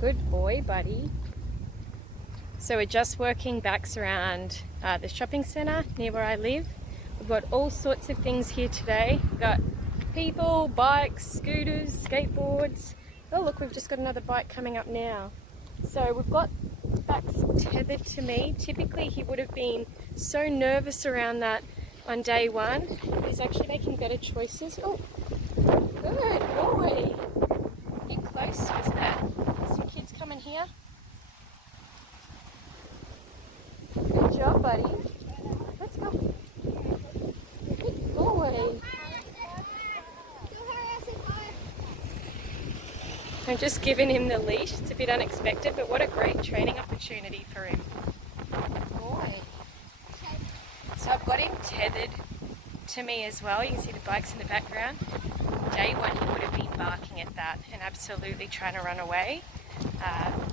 Good boy, buddy. So we're just working backs around the shopping centre near where I live. We've got all sorts of things here today. We've got people, bikes, scooters, skateboards. Oh look, we've just got another bike coming up now. So we've got Bax tethered to me. Typically he would have been so nervous around that on day one. He's actually making better choices. Oh, good boy. Get close, isn't it? Some kids coming here. Good job, buddy. Let's go. Good boy. I'm just giving him the leash. It's a bit unexpected, but what a great training opportunity for him. Good boy. So I've got him tethered to me as well. You can see the bikes in the background. Day one he would have been barking at that and absolutely trying to run away.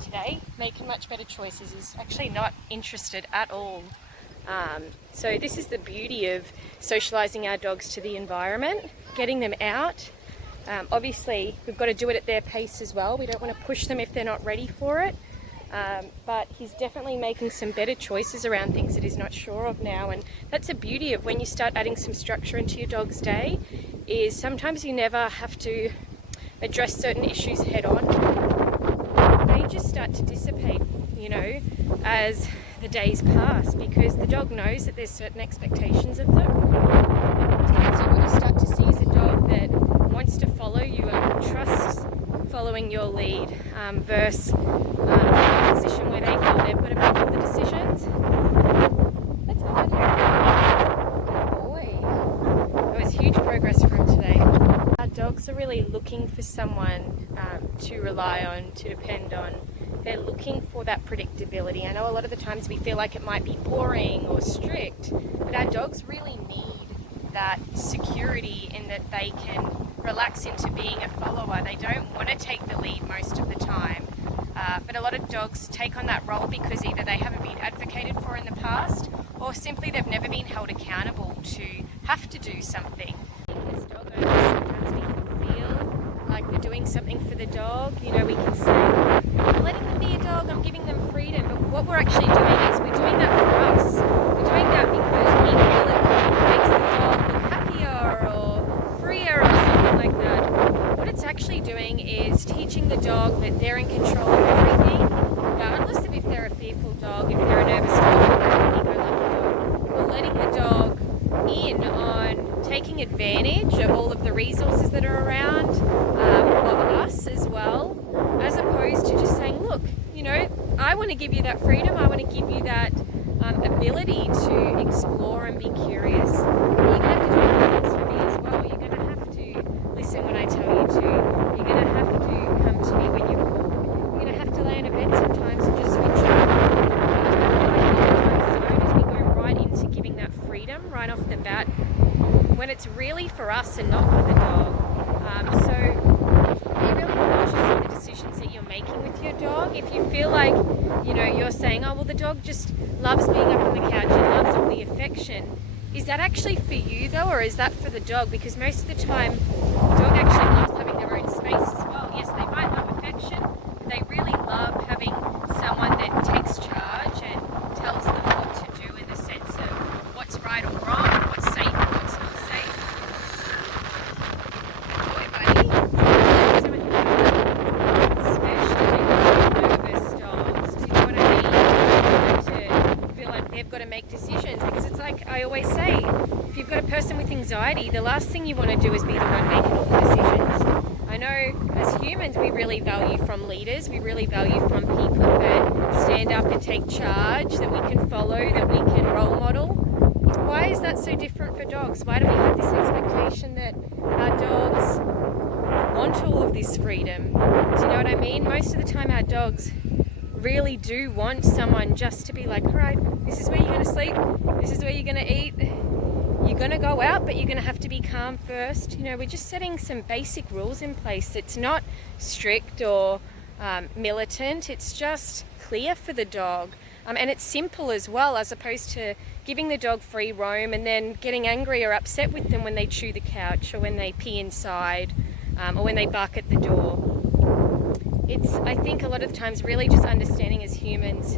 Today, making much better choices. He's actually not interested at all. So this is the beauty of socialising our dogs to the environment, getting them out. Obviously, we've got to do it at their pace as well. We don't want to push them if they're not ready for it. But he's definitely making some better choices around things that he's not sure of now. And that's the beauty of when you start adding some structure into your dog's day, is sometimes you never have to address certain issues head on. They just start to dissipate, you know, as the days pass, because the dog knows that there's certain expectations of them. So what you start to see is a dog that wants to follow you and trusts following your lead, versus a position where they feel they've got to make all the decisions. That's good. Good boy. That was huge progress for him today. Our dogs are really looking for someone to rely on, to depend on. They're looking for that predictability. I know a lot of the times we feel like it might be boring or strict, but our dogs really need that security in that they can relax into being a follower. They don't want to take the lead most of the time. But a lot of dogs take on that role because either they haven't been advocated for in the past, or simply they've never been held accountable to have to do something. As dog owners, sometimes we can feel like we're doing something for the dog. You know, we can say, I'm letting them be a dog, I'm giving them freedom. But what we're actually doing is we're doing that for us. We're doing that because we feel it makes the dog look happier or freer or something like that. What it's actually doing is teaching the dog that they're in control of everything, regardless of if they're a fearful dog, if they're a nervous dog, or they're an happy-go-lucky dog. We're letting the dog in on taking advantage of all of the resources that are around, of us as well, as opposed to just saying, look, you know, I want to give you that freedom, I want to give you that ability to explore and be curious. You're going to have to do other things for me as well. You're going to have to listen when I tell you to. You're going to have to come to me when you call. You're going to have to lay in a bed sometimes and just switch off. As owners, we go right into giving that freedom right off the bat, when it's really for us and not for the dog. So be really cautious of the decisions that you're making with your dog. If you feel like, you know, you're saying, oh well, the dog just loves being up on the couch and loves all the affection, is that actually for you though, or is that for the dog? Because most of the time the dog actually loves having their own space as well. Yes, they might love affection, but they really love having someone that takes charge and tells them what to do in the sense of what's right or wrong, what's safe and what's not safe. Good boy, buddy. So much fun. Especially nervous dogs, do you know what I mean? To feel like they've got to make decisions, because it's like I always say, if you've got a person with anxiety, the last thing you want to do is be the one making all the decisions. I know as humans we really value from leaders, we really value from people that stand up and take charge, that we can follow, that we can role model. Why is that so different for dogs? Why do we have this expectation that our dogs want all of this freedom? Do you know what I mean? Most of the time our dogs really do want someone just to be like, all right, this is where you're going to sleep, this is where you're going to eat, you're going to go out, but you're going to have to be calm first. You know, we're just setting some basic rules in place. It's not strict or militant, it's just clear for the dog. And it's simple as well, as opposed to giving the dog free roam and then getting angry or upset with them when they chew the couch or when they pee inside, or when they bark at the door. it's, I think a lot of the times really just understanding as humans,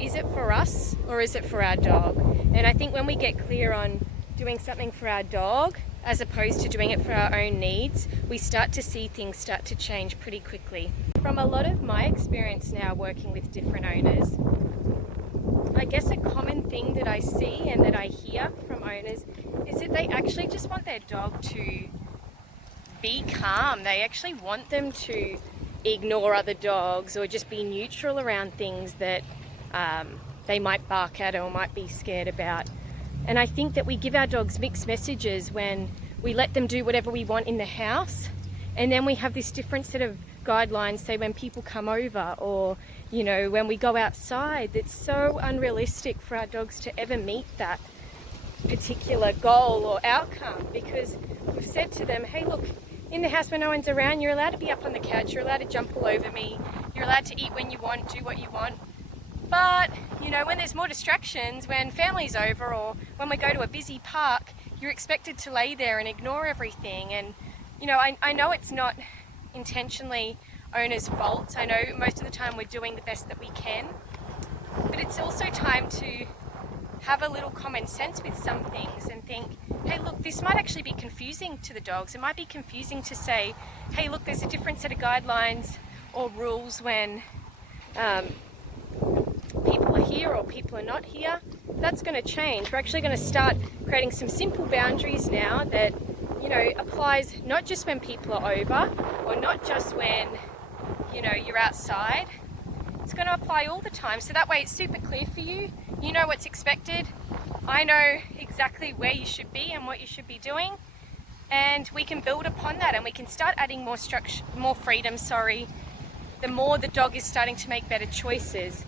is it for us or is it for our dog? And I think when we get clear on doing something for our dog as opposed to doing it for our own needs, we start to see things start to change pretty quickly. From a lot of my experience now working with different owners, I guess a common thing that I see and that I hear from owners is that they actually just want their dog to be calm. They actually want them to ignore other dogs or just be neutral around things that they might bark at or might be scared about. And I think that we give our dogs mixed messages when we let them do whatever we want in the house, and then we have this different set of guidelines, say when people come over or, you know, when we go outside, that's so unrealistic for our dogs to ever meet that particular goal or outcome, because we've said to them, hey look, in the house when no one's around, you're allowed to be up on the couch, you're allowed to jump all over me, you're allowed to eat when you want, do what you want. But, you know, when there's more distractions, when family's over or when we go to a busy park, you're expected to lay there and ignore everything. And, you know, I know it's not intentionally owners' fault. I know most of the time we're doing the best that we can. But it's also time to have a little common sense with some things and think, hey look, this might actually be confusing to the dogs. It might be confusing to say, hey look, there's a different set of guidelines or rules when people are here or people are not here. That's going to change. We're actually going to start creating some simple boundaries now that, you know, applies not just when people are over or not just when, you know, you're outside. It's going to apply all the time, so that way it's super clear for you. You know what's expected. I know exactly where you should be and what you should be doing, and we can build upon that and we can start adding more structure, more freedom, the more the dog is starting to make better choices.